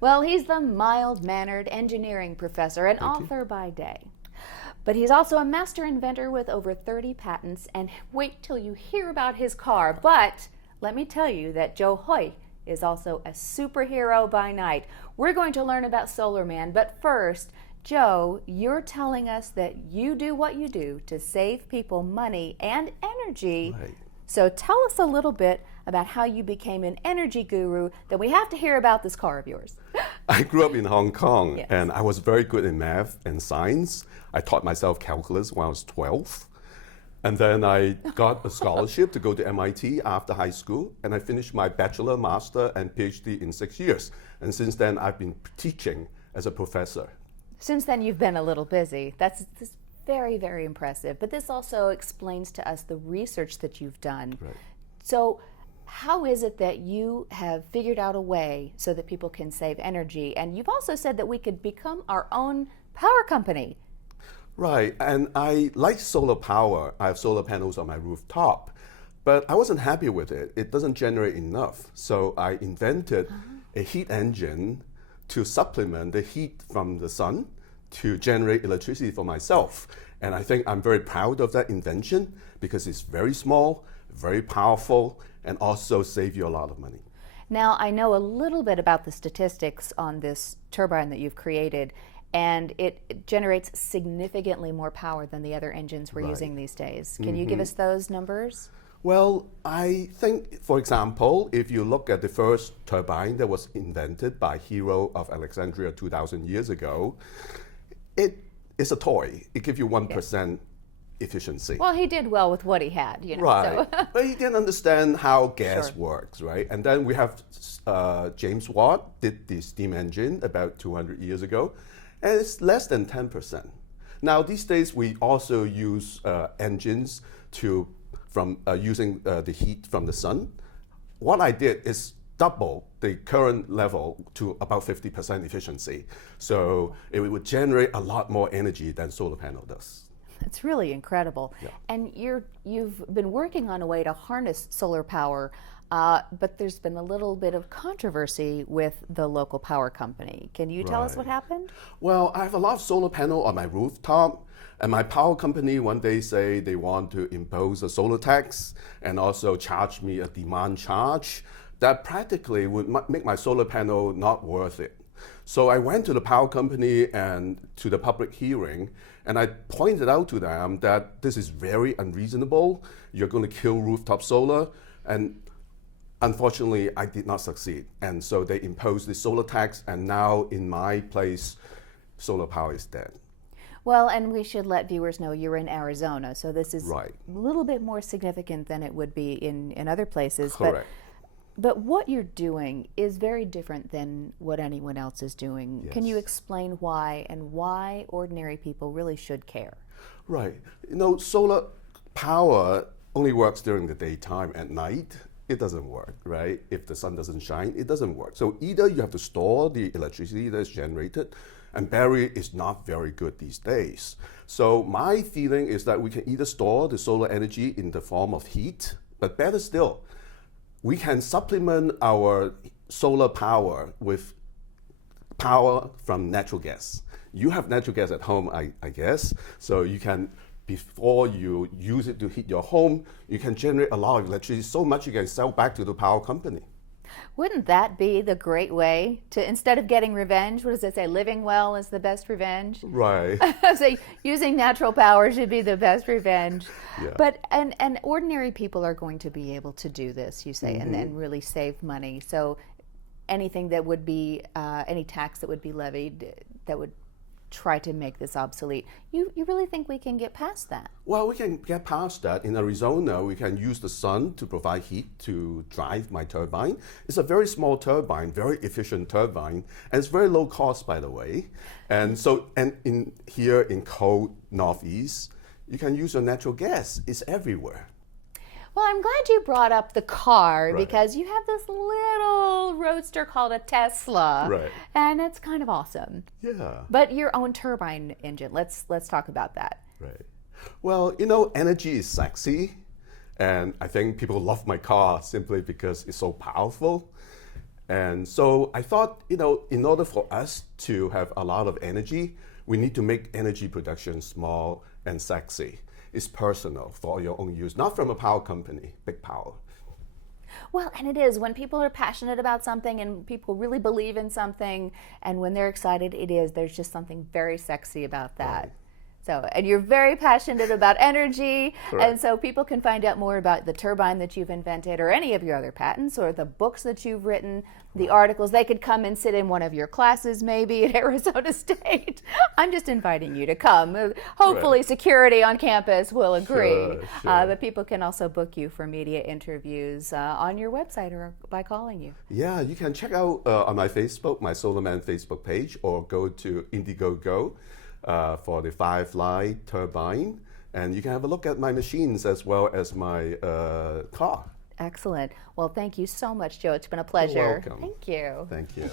Well, he's the mild-mannered engineering professor and author by day. But he's also a master inventor with over 30 patents, and wait till you hear about his car. But let me tell you that Joe Hoy is also a superhero by night. We're going to learn about Solar Man, but first, Joe, you're telling us that you do what you do to save people money and energy. Right. So tell us a little bit about how you became an energy guru. Then we have to hear about this car of yours. I grew up in Hong Kong, Yes. and I was very good in math and science. I taught myself calculus when I was 12. And then I got a scholarship to go to MIT after high school, and I finished my bachelor, master, and PhD in 6 years. And since then, I've been teaching as a professor. Since then, you've been a little busy. That's very, very impressive. But this also explains to us the research that you've done. Right. So how is it that you have figured out a way so that people can save energy? And you've also said that we could become our own power company. Right, and I like solar power. I have solar panels on my rooftop, but I wasn't happy with it. It doesn't generate enough. So I invented a heat engine to supplement the heat from the sun to generate electricity for myself. And I think I'm very proud of that invention because it's very small, very powerful, and also save you a lot of money. Now, I know a little bit about the statistics on this turbine that you've created, and it generates significantly more power than the other engines we're using these days. Can you give us those numbers? Well, I think, for example, if you look at the first turbine that was invented by Hero of Alexandria 2,000 years ago, it is a toy. It gives you 1% efficiency. Well, he did well with what he had, you know. Right, So. but he didn't understand how gas Sure. works, right? And then we have James Watt did the steam engine about 200 years ago, and it's less than 10%. Now, these days, we also use engines from using the heat from the sun. What I did is double the current level to about 50% efficiency. So it would generate a lot more energy than solar panel does. It's really incredible. Yeah. And you've been working on a way to harness solar power, but there's been a little bit of controversy with the local power company. Can you tell us what Right. happened? Well, I have a lot of solar panel on my rooftop, and my power company one day say they want to impose a solar tax and also charge me a demand charge that practically would make my solar panel not worth it. So I went to the power company and to the public hearing, and I pointed out to them that this is very unreasonable. You're going to kill rooftop solar, and unfortunately, I did not succeed. And so they imposed the solar tax, and now in my place, solar power is dead. Well, and we should let viewers know you're in Arizona, so this is Right. a little bit more significant than it would be in other places. Correct. But what you're doing is very different than what anyone else is doing. Can you Yes. explain why and why ordinary people really should care? Right. You know, solar power only works during the daytime. At night, it doesn't work, right? If the sun doesn't shine, it doesn't work. So either you have to store the electricity that's generated, and battery is not very good these days. So my feeling is that we can either store the solar energy in the form of heat, but better still, we can supplement our solar power with power from natural gas. You have natural gas at home, I guess, so you can, before you use it to heat your home, you can generate a lot of electricity, so much you can sell back to the power company. Wouldn't that be the great way to, instead of getting revenge, what does it say? Living well is the best revenge? Right. So using natural power should be the best revenge. Yeah. But and ordinary people are going to be able to do this, you say, and really save money. So anything that would be any tax that would be levied that would try to make this obsolete. You really think we can get past that? Well, we can get past that. In Arizona, we can use the sun to provide heat to drive my turbine. It's a very small turbine, very efficient turbine, and it's very low cost, by the way. And so, here in cold Northeast, you can use your natural gas. It's everywhere. Well, I'm glad you brought up the car Right. because you have this little roadster called a Tesla, Right. and it's kind of awesome. Yeah. But your own turbine engine, let's talk about that. Right. Well, you know, energy is sexy, and I think people love my car simply because it's so powerful. And so I thought, in order for us to have a lot of energy, we need to make energy production small and sexy. It's personal for your own use, not from a power company, big power. Well, and it is. When people are passionate about something and people really believe in something, and when they're excited, there's just something very sexy about that. Right. So, and you're very passionate about energy, Correct. and so people can find out more about the turbine that you've invented or any of your other patents or the books that you've written, the articles. They could come and sit in one of your classes maybe at Arizona State. I'm just inviting you to come. Hopefully Right. security on campus will agree. Sure. But people can also book you for media interviews on your website or by calling you. Yeah, you can check out on my Facebook, my SolarMan Facebook page, or go to Indiegogo for the Firefly turbine. And you can have a look at my machines as well as my car. Excellent. Well, thank you so much, Joe. It's been a pleasure. You're welcome. Thank you. Thank you.